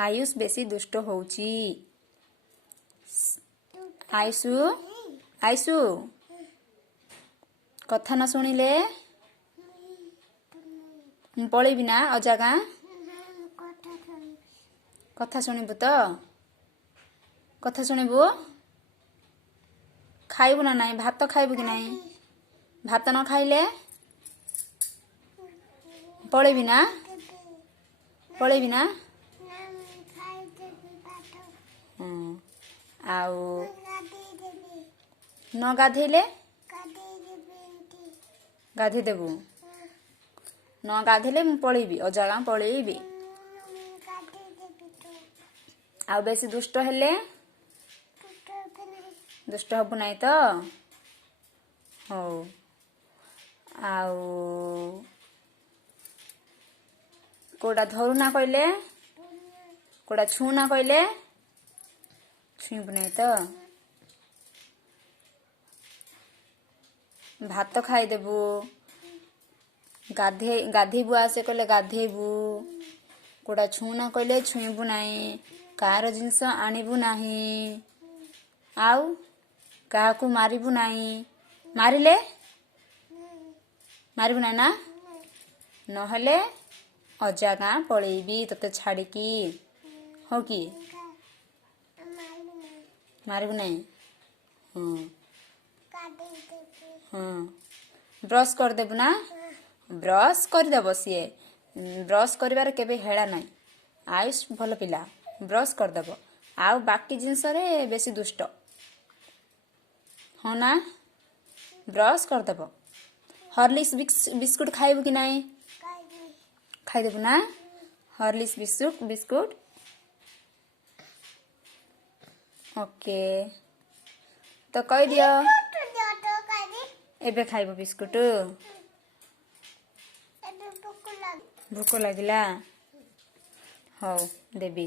आयुष बेसी दुष्ट होउची। आयुषु आयुषु कथा न शुणिले पलैबी ना अजा गाँ। कथा शुणिबु तो कथा शुणिबु खाइबु ना नाई भात खाइबु कि नाई भात न खाइले पलैबी ना पलैबी ना आउ न गाधेले गाधे देबु न गाधेले मु पलैबी अजा गाँ पलैबी। आउ बेसी दुष्ट हेले दुष्ट हबु नाई तो हो आउ कोड़ा धरू ना कहले कोड़ा छू ना कहले छुईबु नाई तो भात खाई देबु गाधेबु आसे कहले गाधेबु कोड़ा छू ना कहले छुईबु नाई कार जिनस आनिबु नाही आउ काहाकू मारिबु नाई मारिले मारिबु नाई ना नहले अजा गाँ पलैबी तते छाड़िकी हो कि मारिबु नाई। ब्रश कर देबु ना ब्रश कर देबो सीए ब्रश करिवार केबे हेळा नाई आयुष भल पिला ब्रश कर देबो आउ बाकी जिनस रे बेसी दुष्ट हो ना ब्रश कर देबो। हॉर्लिक्स बिस्कुट खाइबु कि नाई खाई देबु ना हॉर्लिक्स बिस्कुट ओके तो कह दियो एबे खाइबो बिस्कुट भूख लगिला हो देबी।